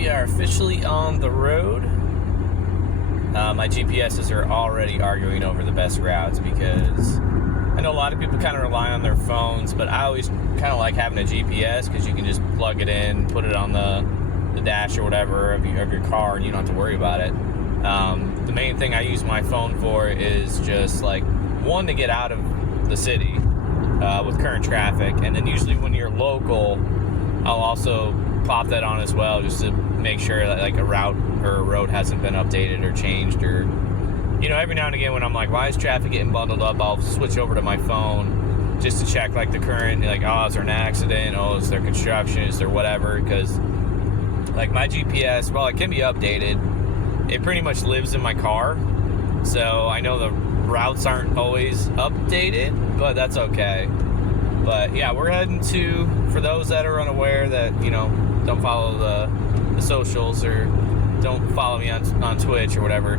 we are officially on the road. My GPSs are already arguing over the best routes because I know a lot of people kind of rely on their phones, but I always kind of like having a GPS because you can just plug it in, put it on the dash or whatever of your car, and you don't have to worry about it. The main thing I use my phone for is just like one, to get out of the city with current traffic, and then usually when you're local, I'll also pop that on as well just to make sure that like a route or a road hasn't been updated or changed, or every now and again when I'm like, why is traffic getting bundled up, I'll switch over to my phone just to check like the current, like, oh, is there an accident, oh, is there construction, is there whatever, because like my GPS, while it can be updated, it pretty much lives in my car, so I know the routes aren't always updated, but that's okay. But yeah, we're heading to, for those that are unaware that don't follow the socials or don't follow me on Twitch or whatever,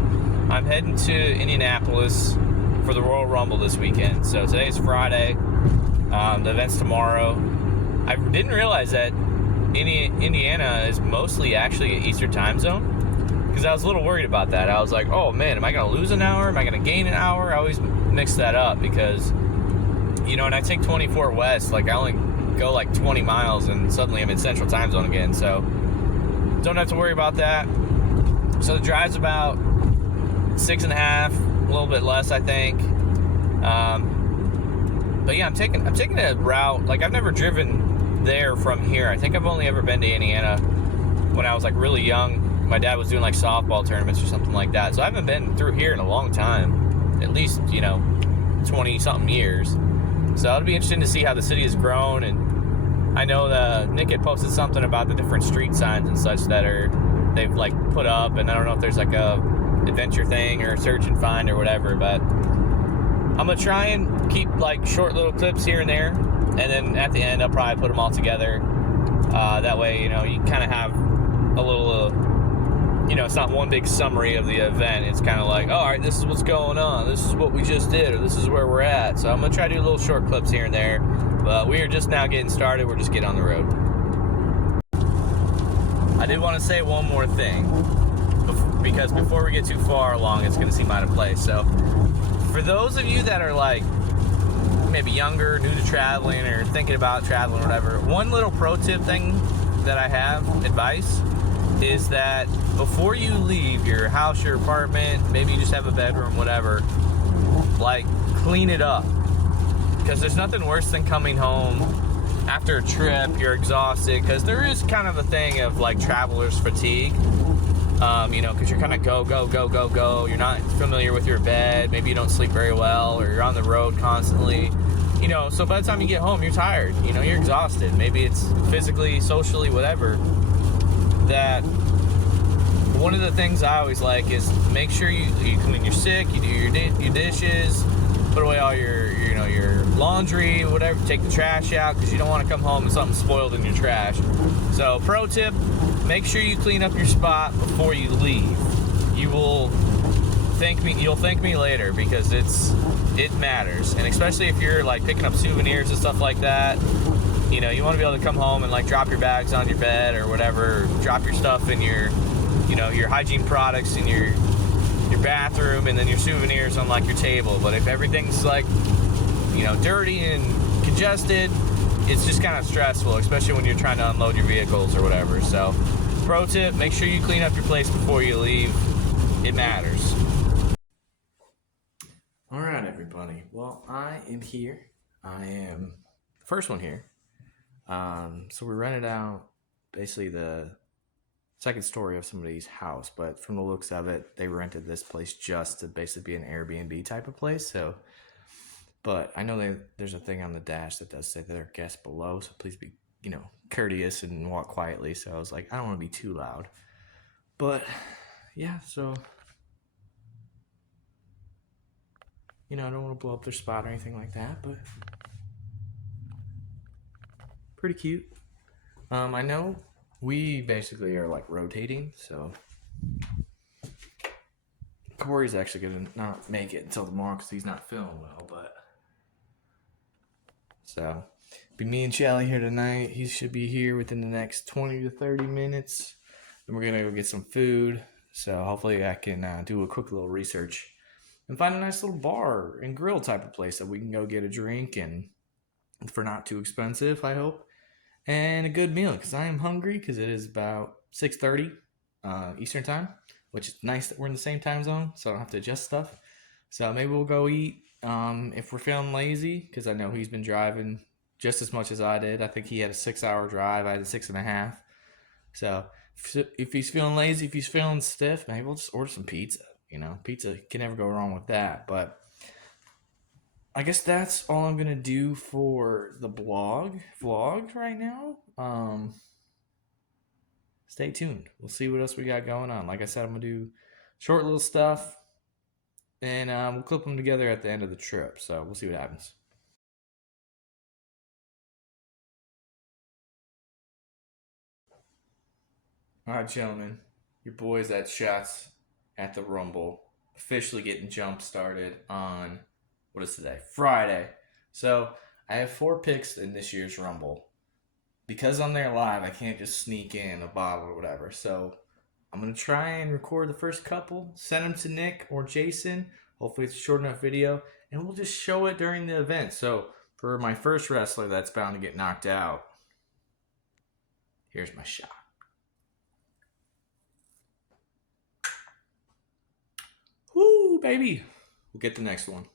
I'm heading to Indianapolis for the Royal Rumble this weekend. So today's Friday, the event's tomorrow. I didn't realize that Indiana is mostly actually an Eastern time zone, because I was a little worried about that. I was like, oh man, am I going to lose an hour? Am I going to gain an hour? I always mix that up because, and I take 24 West, like I only go like 20 miles and suddenly I'm in Central time zone again. So don't have to worry about that. So the drive's about 6.5, a little bit less, I think. But yeah, I'm taking a route, like I've never driven there from here. I think I've only ever been to Indiana when I was like really young. My dad was doing like softball tournaments or something like that. So I haven't been through here in a long time, at least, 20 something years. So it'll be interesting to see how the city has grown. And I know Nick had posted something about the different street signs and such that they've like put up, and I don't know if there's like a adventure thing or search and find or whatever, but I'm gonna try and keep like short little clips here and there, and then at the end I'll probably put them all together. That way, you kind of have a little it's not one big summary of the event. It's kind of like, oh, all right, this is what's going on, this is what we just did, or this is where we're at. So I'm gonna try to do little short clips here and there, but we are just now getting started. We're just getting on the road. I did want to say one more thing, because before we get too far along, it's going to seem out of place. So for those of you that are like maybe younger, new to traveling, or thinking about traveling or whatever, one little pro tip thing that I have, advice, is that before you leave your house, your apartment, maybe you just have a bedroom, whatever, like clean it up. Because there's nothing worse than coming home after a trip, you're exhausted, because there is kind of a thing of like traveler's fatigue, because you're kind of go, you're not familiar with your bed, maybe you don't sleep very well, or you're on the road constantly, so by the time you get home, you're tired, you're exhausted, maybe it's physically, socially, whatever. That one of the things I always like is make sure you clean your sick, you do your dishes, put away all your laundry, whatever, take the trash out, because you don't want to come home and something spoiled in your trash. So pro tip, make sure you clean up your spot before you leave. You'll thank me later, because it matters. And especially if you're like picking up souvenirs and stuff like that, you want to be able to come home and like drop your bags on your bed or whatever, or drop your stuff in your hygiene products in your bathroom, and then your souvenirs on like your table. But if everything's like dirty and congested, it's just kind of stressful, especially when you're trying to unload your vehicles or whatever. So pro tip, make sure you clean up your place before you leave. It matters. All right, everybody, well, I am here. I am the first one here. So we rented out basically the second story of somebody's house, but from the looks of it, they rented this place just to basically be an Airbnb type of place. So, but I know there's a thing on the dash that does say that there are guests below, so please be, courteous and walk quietly. So I was like, I don't want to be too loud. But yeah, so I don't want to blow up their spot or anything like that, but pretty cute. I know we basically are like rotating, so Corey's actually gonna not make it until tomorrow because he's not feeling well, but so be me and Charlie here tonight. He should be here within the next 20 to 30 minutes. Then we're gonna go get some food. So hopefully I can do a quick little research and find a nice little bar and grill type of place that we can go get a drink and for not too expensive, I hope, and a good meal because I am hungry because it is about 6:30 Eastern time, which is nice that we're in the same time zone, so I don't have to adjust stuff. So maybe we'll go eat if we're feeling lazy because I know he's been driving just as much as I did. I think he had a 6 hour drive. I had a 6.5. So if he's feeling lazy, if he's feeling stiff, maybe we'll just order some pizza. Pizza can never go wrong with that. But I guess that's all I'm gonna do for the vlog right now. Stay tuned. We'll see what else we got going on. Like I said, I'm gonna do short little stuff, and we'll clip them together at the end of the trip. So we'll see what happens. All right, gentlemen, your boys at Shots at the Rumble officially getting jump started on what is today? Friday. So I have 4 picks in this year's Rumble. Because I'm there live, I can't just sneak in a bottle or whatever. So I'm gonna try and record the first couple, send them to Nick or Jason. Hopefully it's a short enough video, and we'll just show it during the event. So for my first wrestler that's bound to get knocked out, here's my shot. Woo, baby. We'll get the next one.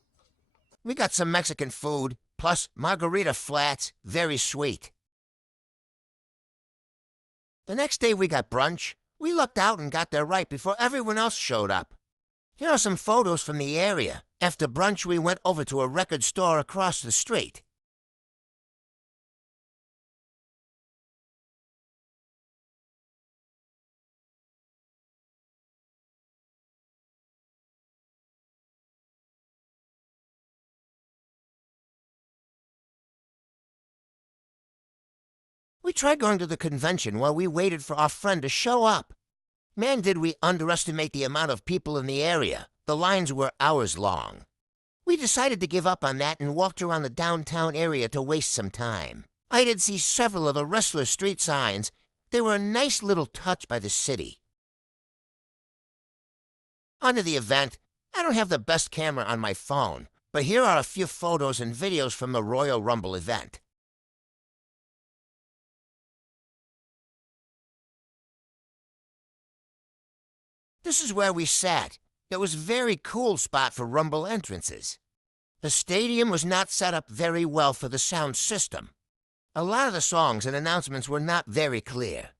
We got some Mexican food, plus margarita flats, very sweet. The next day we got brunch. We lucked out and got there right before everyone else showed up. Here are some photos from the area. After brunch, we went over to a record store across the street. We tried going to the convention while we waited for our friend to show up. Man, did we underestimate the amount of people in the area. The lines were hours long. We decided to give up on that and walked around the downtown area to waste some time. I did see several of the Wrestler Street signs. They were a nice little touch by the city. On to the event. I don't have the best camera on my phone, but here are a few photos and videos from the Royal Rumble event. This is where we sat. It was a very cool spot for Rumble entrances. The stadium was not set up very well for the sound system. A lot of the songs and announcements were not very clear.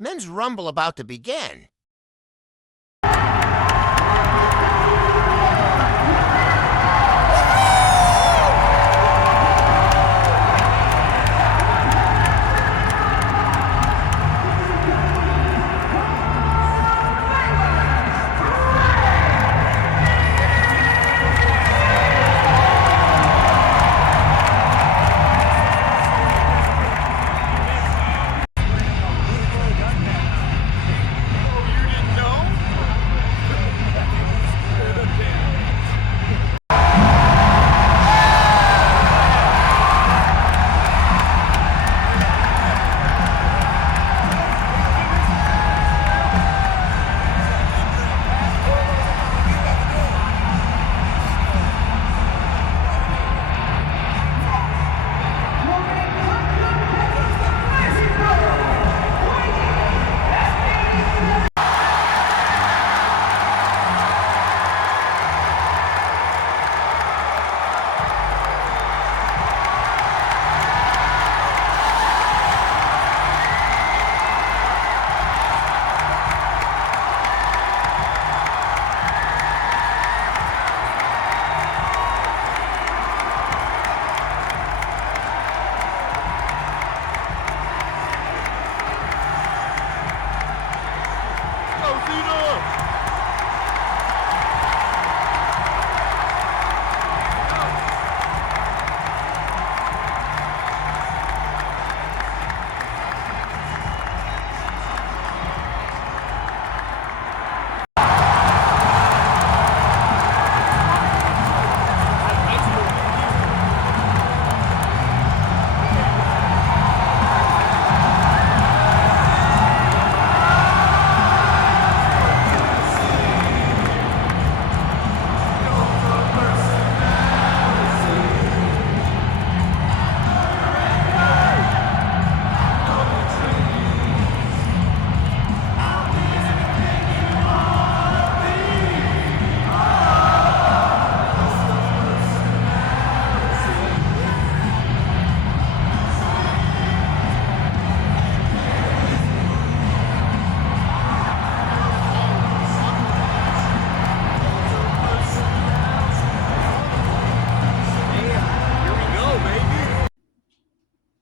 Men's Rumble about to begin.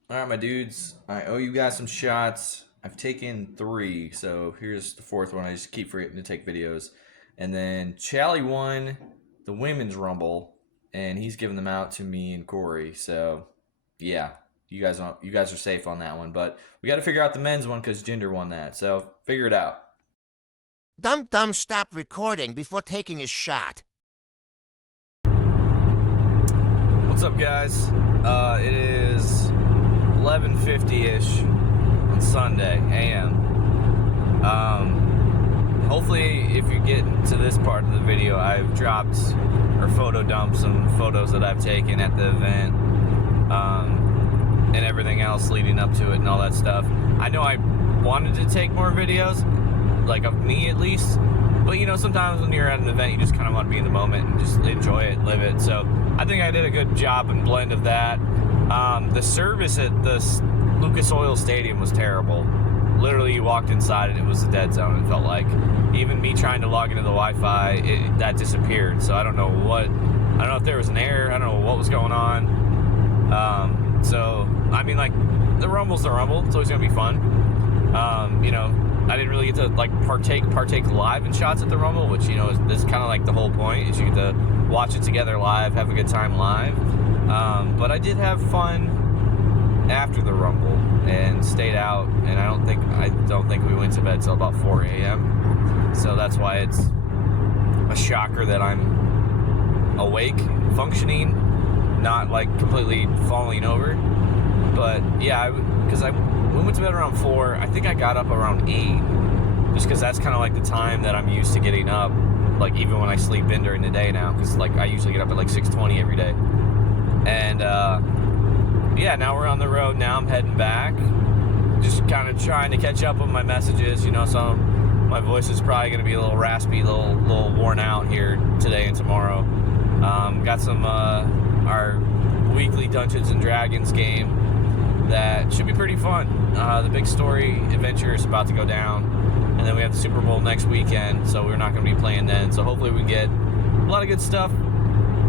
Alright, my dudes, I owe you guys some shots. I've taken 3, so here's the 4th one. I just keep forgetting to take videos. And then Chally won the Women's Rumble, and he's giving them out to me and Corey. So, yeah, you guys are safe on that one. But we got to figure out the men's one because Jinder won that. So, figure it out. Dum Dum stopped recording before taking his shot. What's up, guys? It is 11:50-ish on Sunday a.m. Hopefully, if you get to this part of the video, I've dropped or photo dumped some photos that I've taken at the event, and everything else leading up to it and all that stuff. I know I wanted to take more videos, like of me at least, but you know, sometimes when you're at an event, you just kind of want to be in the moment and just enjoy it, live it. So I think I did a good job and blend of that. The service at the Lucas Oil Stadium was terrible. Literally, you walked inside and it was a dead zone, it felt like. Even me trying to log into the Wi-Fi, that disappeared. So I don't know if there was an error, I don't know what was going on. So, I mean, like, the Rumble's the Rumble, it's always going to be fun. You know, I didn't really get to, like, partake live in shots at the Rumble, which, you know, is kind of like the whole point, is you get to watch it together live, have a good time live. But I did have fun after the Rumble and stayed out, and I don't think we went to bed till about 4 a.m. So that's why it's a shocker that I'm awake, functioning, not like completely falling over. But yeah, because we went to bed around 4. I think I got up around 8, just because that's kind of like the time that I'm used to getting up, like even when I sleep in during the day now, because like I usually get up at like 6:20 every day. And yeah, now we're on the road. Now I'm heading back, just kind of trying to catch up with my messages. You know, so my voice is probably going to be a little raspy, a little worn out here today and tomorrow. Got some our weekly Dungeons and Dragons game that should be pretty fun. The big story adventure is about to go down, and then we have the Super Bowl next weekend, so we're not going to be playing then. So hopefully we can get a lot of good stuff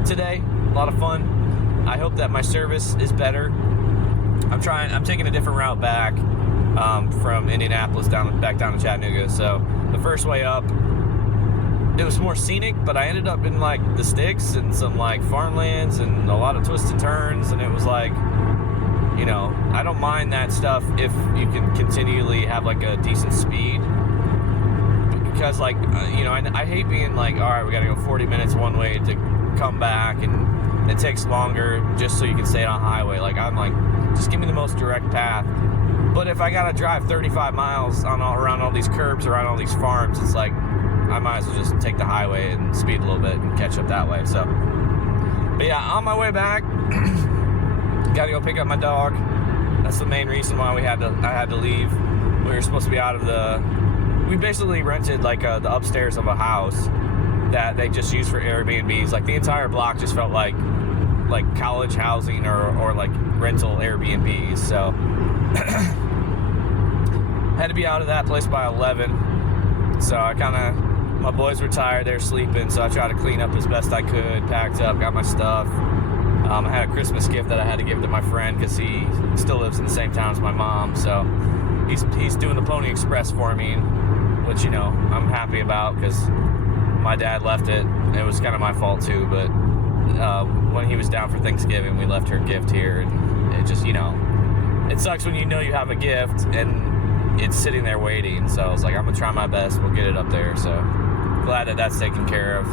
today, a lot of fun. I hope that my service is better. I'm taking a different route back from Indianapolis back down to Chattanooga. So the first way up, it was more scenic, but I ended up in like the sticks and some like farmlands and a lot of twists and turns, and it was like, you know, I don't mind that stuff if you can continually have like a decent speed, because like, you know, I hate being like, all right, we gotta go 40 minutes one way to come back, and it takes longer just so you can stay on highway. Like, I'm like, just give me the most direct path. But if I gotta drive 35 miles around all these curbs, around all these farms, it's like, I might as well just take the highway and speed a little bit and catch up that way. So, but yeah, on my way back, gotta go pick up my dog. That's the main reason why I had to leave. We were supposed to be out of we basically rented like the upstairs of a house that they just used for Airbnbs. Like the entire block just felt like college housing or like rental Airbnbs. So had to be out of that place by 11. So my boys were tired, they were sleeping, so I tried to clean up as best I could, packed up, got my stuff. I had a Christmas gift that I had to give to my friend because he still lives in the same town as my mom, so he's doing the Pony Express for me, which, you know, I'm happy about because my dad left it. It was kind of my fault too, but when he was down for Thanksgiving, we left her gift here, and it just, you know, it sucks when you know you have a gift and it's sitting there waiting. So I was like, I'm gonna try my best, we'll get it up there. So glad that that's taken care of.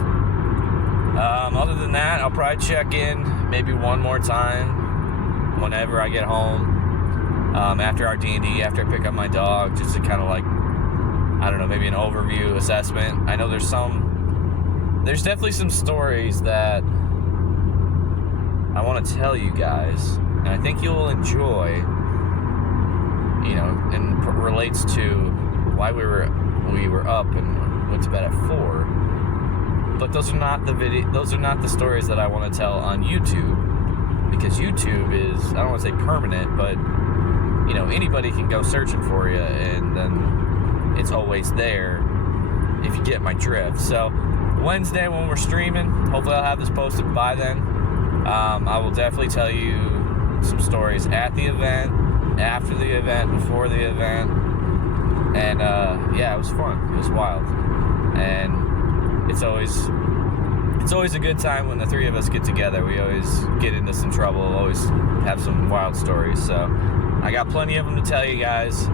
Other than that, I'll probably check in maybe one more time whenever I get home, after our D&D, after I pick up my dog, just to kind of like, I don't know, maybe an overview assessment. I know there's definitely some stories that I want to tell you guys, and I think you'll enjoy, you know, and relates to why we were up and went to bed at 4. But those are not the stories that I want to tell on YouTube, because YouTube is, I don't want to say permanent, but, you know, anybody can go searching for you, and then it's always there if you get my drift. So Wednesday when we're streaming, hopefully I'll have this posted by then. I will definitely tell you some stories at the event, after the event, before the event, and yeah, it was fun. It was wild, and it's always a good time when the three of us get together. We always get into some trouble, always have some wild stories. So I got plenty of them to tell you guys.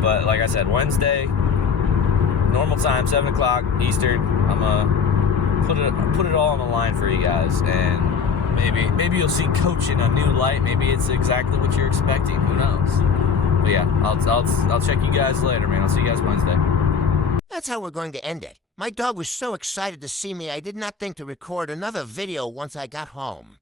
But like I said, Wednesday, normal time, 7 o'clock Eastern. I'm gonna put it all on the line for you guys, and maybe you'll see Coach in a new light. Maybe it's exactly what you're expecting. Who knows? But yeah, I'll check you guys later, man. I'll see you guys Wednesday. That's how we're going to end it. My dog was so excited to see me, I did not think to record another video once I got home.